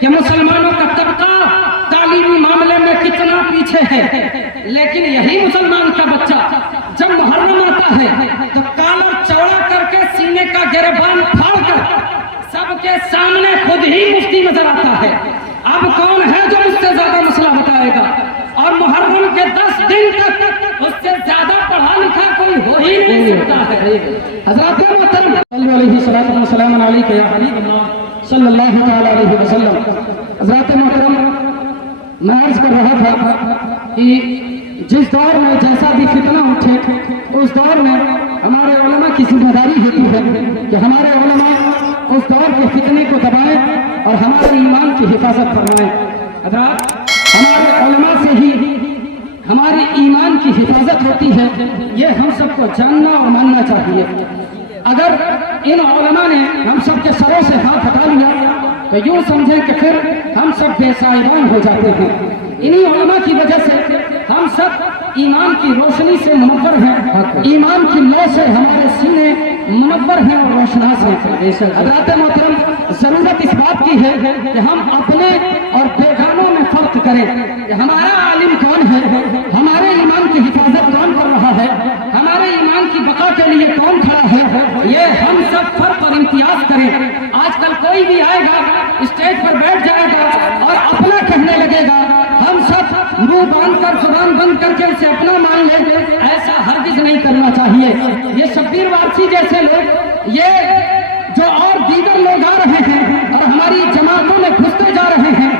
کہ مسلمانوں کا طبقہ تعلیمی معاملے میں کتنا پیچھے ہے، لیکن یہی مسلمان کا بچہ جب محرم آتا ہے تو کالر چوڑا کر کے سینے کا گریبان پھاڑ کر سب کے سامنے خود ہی مفتی نظر آتا ہے۔ اب کون ہے جو اس سے زیادہ مسئلہ بتائے گا؟ اور محرم کے 10 دن تک اس سے زیادہ پڑھا لکھا کوئی ہو ہی نہیں سکتا ہے۔ حضرات محترم صلی اللہ علیہ وسلم علیہ یا حبیب اللہ صلی اللہ علیہ وسلم، حضرات محترم میں عرض کر رہا تھا کہ جس دور میں جیسا بھی فتنہ اٹھے اس دور میں ہمارے علماء کی ذمہ داری ہوتی ہے کہ ہمارے علماء اس دور کے فتنے کو دبائیں اور ہمارے ایمان کی حفاظت فرمائیں۔ حضرات ہمارے علماء سے ہی ہمارے ایمان کی حفاظت ہوتی ہے، یہ ہم سب کو جاننا اور ماننا چاہیے۔ اگر ان علماء نے ہم سب کے سروں سے ہاتھ ہٹا لیا تو یوں سمجھیں کہ پھر ہم سب بے سائبان ہو جاتے ہیں۔ انہی علماء کی وجہ سے ہم سب ایمان کی روشنی سے منور ہیں، ایمان کی لو سے ہمارے سینے منور ہیں اور روشناس ہیں۔ حضرات محترم ضرورت اس بات کی ہے کہ ہم اپنے اور بیگانوں میں فرق کریں کہ ہمارا عالم کون ہے، ہمارے ایمان کی حفاظت کون کر رہا ہے، ہمارے ایمان کی بقا کے لیے کون کھڑا ہے، یہ ہم سب فرق اور امتیاز کریں۔ آج کل کوئی بھی آئے گا اسٹیج پر بیٹھ جائے گا اور اپنا کہنے لگے گا، ہم سب منہ باندھ کر زبان بند کر کے اسے اپنا مان لیں، ایسا ہرگز نہیں کرنا چاہیے۔ یہ شبیر وارسی جیسے لوگ، یہ جو اور دیگر لوگ آ رہے ہیں اور ہماری جماعتوں میں گھستے جا رہے ہیں،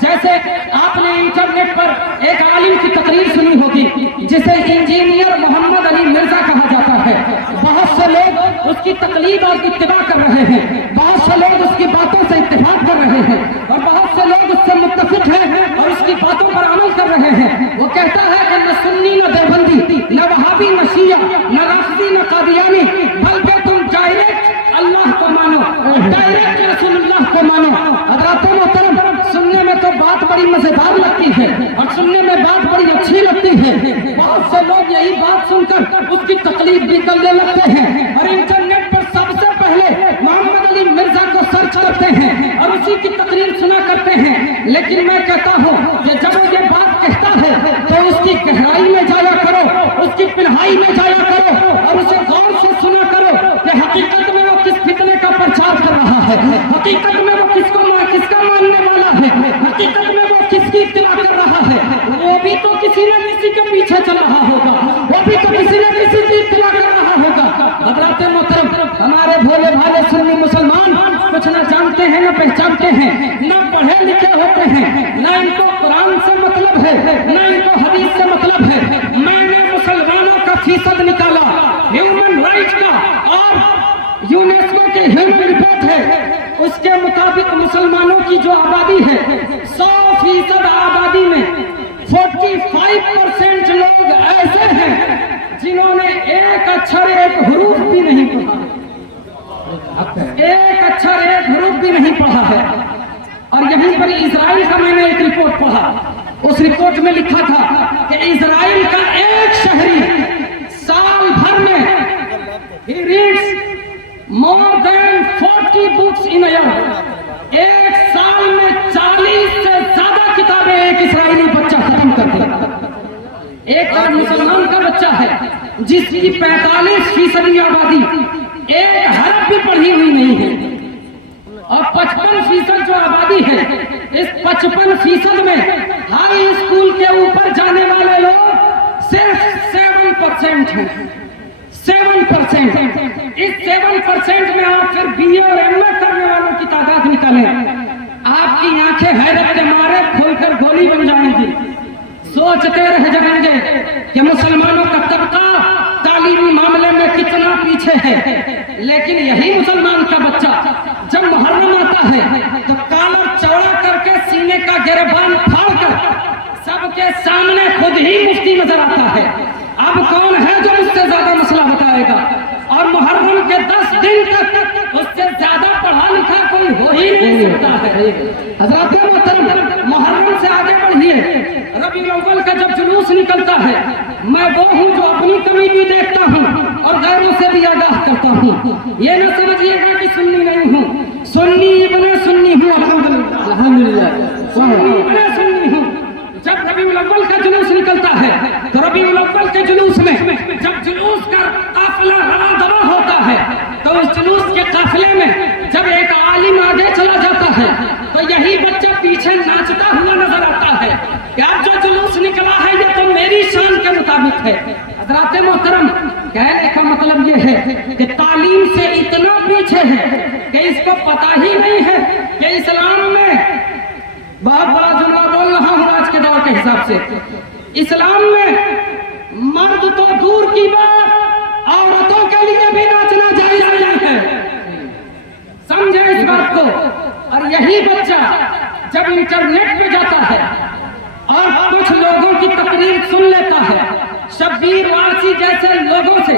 جیسے آپ نے انٹرنیٹ پر ایک عالم کی تقریر سنی ہوگی جسے انجینئر محمد علی مرزا کہا جاتا ہے۔ بہت سے لوگ اس کی تقلید اور اتباع کر رہے ہیں، بہت سے لوگ اس کی باتوں سے اتفاق کر رہے ہیں اور بہت سے لوگ اس سے متفق ہیں اور اس کی باتوں پر عمل کر رہے ہیں۔ وہ کہتا ہے کہ نہ سنی نہ دیوبندی، نہ وہابی نہ شیعہ، نہ رافضی نہ قادیانی، بلکہ تم ڈائریکٹ اللہ کو مانو، ڈائریکٹ رسول اللہ کو مانو۔ حضرات محترم سننے میں تو بات بڑی مزیدار لگتی ہے اور سننے میں بات بڑی اچھی لگتی ہے، بہت سے لوگ یہی بات سن کر اس کی تقلید بھی کرنے لگتے ہیں اور انٹرنیٹ پر سب سے پہلے محمد علی مرزا کو سرچ کرتے ہیں اور اسی کی تقریر سنا کرتے ہیں۔ لیکن میں کہتا ہوں کہ جب وہ یہ بات کہتا ہے تو اس کی گہرائی میں جایا کرو، اس کی پنہائی میں جایا کرو اور اسے غور سے سنا کرو کہ حقیقت میں وہ کس فتنے کا پرچار کر رہا ہے، حقیقت میں وہ کس کا ماننے والا ہے، حقیقت میں وہ کس کی اتباع کر رہا ہے۔ وہ بھی تو کسی نہ کسی کے پیچھے چل رہا ہوگا، وہ بھی تو کسی نہ کسی کی اتباع کر رہا ہوگا۔ حضرات محترم ہمارے بھولے بھالے سنی مسلمان کچھ نہ جانتے ہیں نہ پہچانتے ہیں، نہ پڑھے لکھے ہوتے ہیں، نہ ان کو قرآن سے مطلب ہے نہ ان کو حدیث سے مطلب ہے۔ میں نے مسلمانوں کا فیصد نکالا ہیومن رائٹ کا اور یونیسکو کے ہیومن رپورٹ ہے، اس کے مطابق مسلمانوں کی جو آبادی ہے 100% آبادی میں 45% لوگ ایسے ہیں جنہوں نے ایک اچھر ایک حروف بھی نہیں پڑھا، ایک اچھر ایک حروف بھی نہیں پڑھا ہے۔ اور یہیں پر اسرائیل کا میں نے ایک رپورٹ پڑھا، اس رپورٹ میں لکھا تھا کہ اسرائیل کا ایک شہری سال بھر میں he reads more than 40 books in a year۔ ایک سال میں 40 سے زیادہ کتابیں ایک اسرائیلی بچہ ختم کر دیا۔ ایک اور مسلمان کا بچہ ہے جس کی 45% آبادی ایک حرف بھی پڑھی ہوئی نہیں ہے، اور 55% جو آبادی ہے اس 55% میں ہائی اسکول کے اوپر جانے والے لوگ صرف 7% ہیں۔ 7%، اس 7% میں آپ پھر بی اے اور ایم اے کرنے والوں کی تعداد نکالیں، آپ کی آنکھیں حیرت کے مارے کھول کر گولی بن جائیں گی۔ سوچتے رہ جائیں گے کہ مسلمانوں کا طبقہ تعلیمی معاملے میں کتنا پیچھے ہے، لیکن یہی مسلمان کا بچہ جب محرم آتا ہے تو کالر چوڑا کر کے سینے کا گریبان پھاڑ کر سب کے سامنے خود ہی مفتی نظر آتا ہے۔ اب کون ہے جو اس سے زیادہ مسئلہ بتائے گا؟ اور محرم کے 10 دن تک اس سے زیادہ پڑھا لکھا کوئی ہو ہی نہیں سکتا ہے۔ حضرات محترم محرم سے آگے بڑھیے، ربیع الاول کا جب جلوس نکلتا ہے میں وہ ہوں جو اپنی کمی بھی دیکھتا ہوں اور غیروں سے بھی آگاہ کرتا ہوں۔ یہ نہ سمجھیے گا کہ سنی نہیں ہوں، سنی ابن سنی ہوں الحمدللہ۔ सुन्नी हूँ। जब रबीउल अव्वल का जुलूस निकलता है तो रबीउल अव्वल के जुलूस में जब जुलूस का काफिला रवा दवा होता है तो उस जुलूस के काफिले में जब एक आलिम आगे चला जाता है तो यही बच्चा पीछे नाचता हुआ नजर आता है कि अब जो जुलूस निकला है ये तो मेरी शान के मुताबिक है। हज़रात मोहतरम, कहने का मतलब ये है कि तालीम से इतना पीछे है कि इसको पता ही नहीं है कि इस्लाम में, बहुत बड़ा जुमला बोल रहा हूँ आज के दौर के हिसाब से, इस्लाम में मर्द तो दूर की बात औरतों के लिए भी नाचना जायज नहीं है। समझे इस बात को। और यही बच्चा जब इंटरनेट पे जाता है और कुछ लोगों की तकरीर सुन लेता है, शब्बीर वासी जैसे लोगों से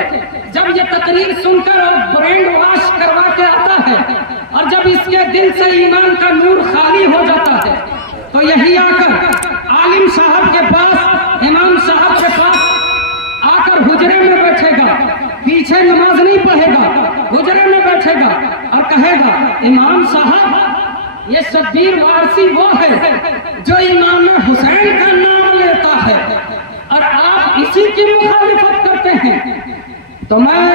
जब ये तकरीर सुनकर और ब्रेन वॉश करवा के आता है और जब इसके दिल से ईमान का नूर खाली हो जाता है तो यही आकर आलिम साहब के पास, इमाम साहब के पास आकर हुजरे में बैठेगा, पीछे नमाज नहीं पढ़ेगा, हुजरे में बैठेगा और कहेगा, इमाम साहब ये शब्बीर वारसी वो है जो इमाम हुसैन का नाम लेता है और आप इसी की मुखालिफत करते हैं। तो मैं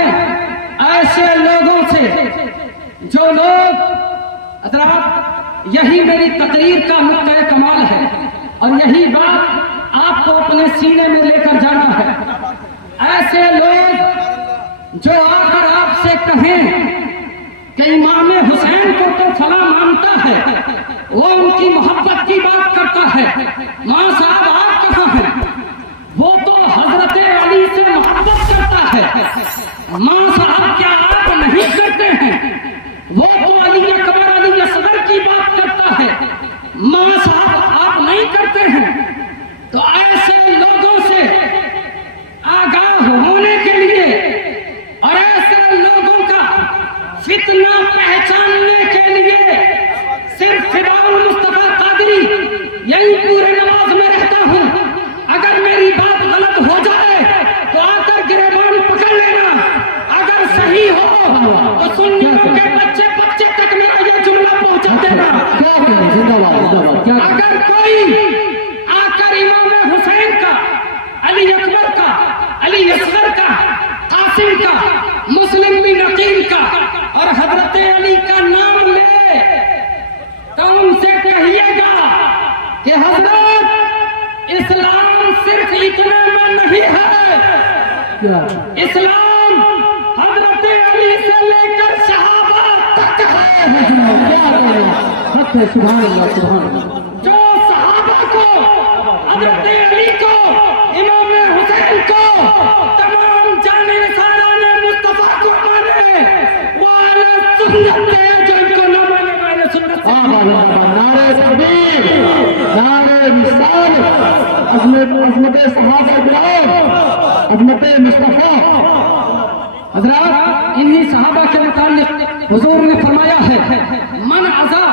ऐसे लोगों से, जो लोग, हज़रात यही मेरी तकरीर का नुक्ता कमाल है और यही बात आपको अपने सीने में लेकर जाना है। ऐसे लोग जो आकर आपसे कहें कि इमाम हुसैन को तो फला मानता है, वो उनकी मोहब्बत की बात करता है, मां साहब आप कहाँ हैं? वो तो हजरत अली से मोहब्बत करता है। मां साहब क्या आप नहीं करते हैं? वो तो अली अकबर, अली असगर की बात करता है, मां साहब आप नहीं करते हैं। तो ऐसे लोगों से आगाह होने के लिए और ऐसे लोगों का फितना पहचानने के लिए सिर्फ फिदाउल मुस्तफा कादरी यही पूरे नमाज में रहता हूँ। अगर मेरी बात गलत हो जाए तो आकर गिरेबान पकड़ लेना, अगर सही हो तो सुन्नियों के बच्चे बच्चे तक मेरा ये जुमला पहुंचा देना। अगर कोई आकर इमाम हुसैन का, अली अकबर का, अली असगर का, कासिम का, मुस्लिम बिन अकील का और हजरत अली का नाम ले तो उनसे कहिएगा कि हजरत इस्लाम सिर्फ इतने में नहीं है, इस्लाम हजरत अली से लेकर सहाबा तक है। सुभान अल्लाह, सुभान अल्लाह। जो सहाबा को, हजरत अली को, इमाम हुसैन को, तमाम जाने साराने मुस्तफा को माने, वाले सुन्नत है, जो इनको न माने वाले सुन्नत से। नारे तकबीर, नारे मिसाल, अज़मत सहाबा किराम, अज़मत मुस्तफा। हज़रात, इन्हीं सहाबा के मुताल्लिक़ हुज़ूर ने फरमाया है, मन अज़ा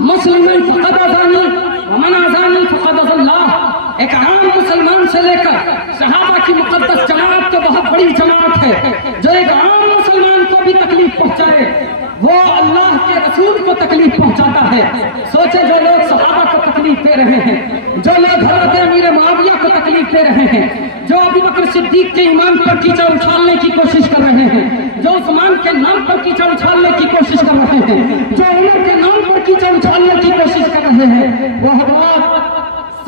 मुस्लिमन फ़क़द अज़ानी व मन अज़ानी फ़क़द अज़ल्लाह। एक आम मुसलमान से लेकर सहाबा की मुक़द्दस जमात तो बहुत बड़ी जमात है, जो एक आम मुसलमान को भी तकलीफ पहुंचाए वो अल्लाह के रसूल को तकलीफ पहुंचाता है। सोचे जो लोग सहाबा को तकलीफ दे रहे हैं, जो लोग हज़रत अमीर मुआविया को तकलीफ दे रहे हैं, जो अबू बकर सिद्दीक के ईमान पर कीचड़ उछालने की कोशिश कर रहे हैं, जो उस्मान के नाम पर कीचड़ उछालने की कोशिश कर रहे हैं, जो उमर के नाम पर कीचड़ उछालने की कोशिश कर रहे हैं, वो हज़रात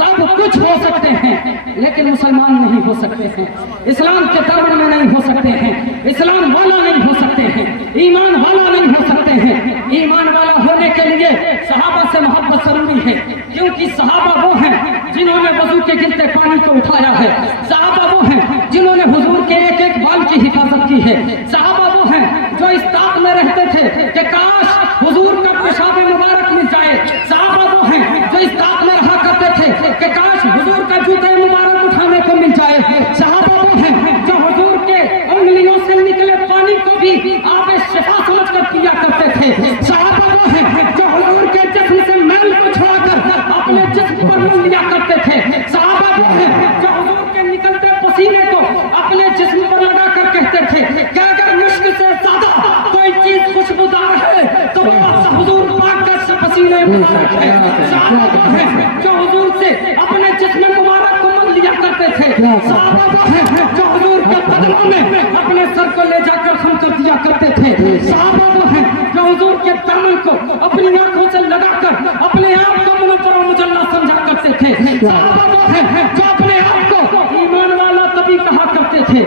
सब कुछ हो सकते हैं लेकिन मुसलमान नहीं हो सकते हैं, इस्लाम के दामन में नहीं हो सकते हैं, इस्लाम वाला नहीं हो सकते हैं, ईमान वाला नहीं हो सकते हैं। ईमान वाला होने के लिए सहाबा से मोहब्बत जरूरी है, क्योंकि सहाबा वो हैं जिन्होंने वजू के गिरते पानी को उठाया है, सहाबा वो हैं जिन्होंने हुजूर के एक एक बाल की हिफाजत की है, सहाबा वो हैं जो इस ताक में रहते थे कि काश हुजूर का पेशाब मुबारक मिल जाए, सहाबा वो हैं जो इस ताक में रहा करते थे कि काश हुजूर का जूते मुबारक उठाने को मिल जाए, सहाबा वो हैं जो हुजूर के उंगलियों से निकले पानी को भी आबे शिफा समझकर पिया करते थे, सहाबा वो हैं जो हुजूर के जिस्म से मैल को छुड़ाकर अपने जिस्म पर मल लिया करते थे, सहाबा वो हैं जो हुजूर के निकलते पसीने को अपने जिस्म पर लगा कर कहते थे कि अगर मुश्क से ज्यादा कोई चीज खुशबूदार है सहाबा हैं जो हुजूर से अपने जिस्म मुबारक को मल लिया करते थे, सहाबा वो हैं जो हुजूर के कदमों में अपने सर को ले जाकर खम कर दिया करते थे, सहाबा वो हैं जो हुजूर के दामन को अपनी आंखों से लगाकर अपने आप को मुनव्वर और मुजल्ला समझा करते थे, सहाबा वो हैं जो अपने आप को ईमान वाला तभी कहा करते थे।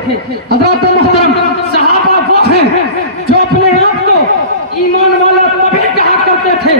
हज़रत मोहतरम, सहाबा वो हैं जो अपने आप को ईमान वाला तभी कहा करते थे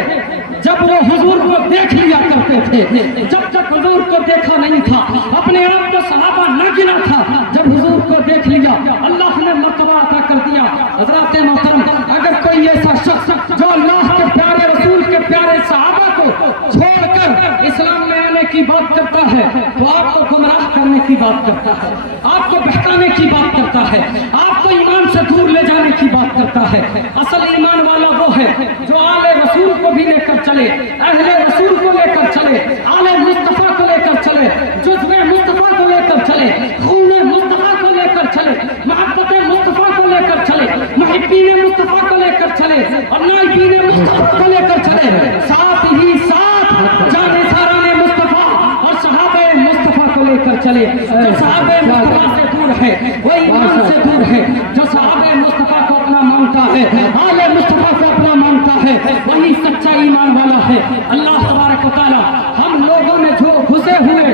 जब वो हुजूर को देख लिया करते थे। जब तक हुजूर को देखा नहीं था, अपने आप को सहाबा न गिना था, जब हुजूर को देख लिया अल्लाह ने मर्तबा अता कर दिया। हज़रत मोहतरम, अगर कोई ऐसा शख्स जो अल्लाह के प्यारे रसूल के प्यारे सहाबा को छोड़कर इस्लाम में आने की बात करता है तो आपको गुमराह करने की बात करता है, आपको बहकाने की बात करता है, आपको ईमान से दूर ले जाने की बात करता है। असल ईमान वाला वो है जो आले रसूल को भी लेकर चले, अहले रसूल को लेकर चले, आले मुस्तफा को लेकर चले, जुज़्वे मुस्तफा को लेकर चले, खूने मुस्तफा को लेकर चले, मोहब्बत मुस्तफा को लेकर चले, मुहिब्बीन मुस्तफा को लेकर चले और नाइबीन मुस्तफा को लेकर चले, साथ ही साथ जाने साराने मुस्तफा और सहाबे मुस्तफा को लेकर चले। जो सहाबे मुस्तफा से दूर है वो ईमान से दूर है, जो सहाबे मुस्तफा को अपना मानता है, आले मुस्तफा को अपना मानता है, वही सच्चा ईमान वाला है। अल्लाह तबारक व तआला हम लोगों में जो घुसे हुए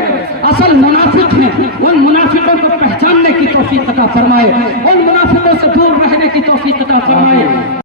असल मुनाफिक हैं उन मुनाफिकों को पहचानने की तौफीक अता फरमाए, उन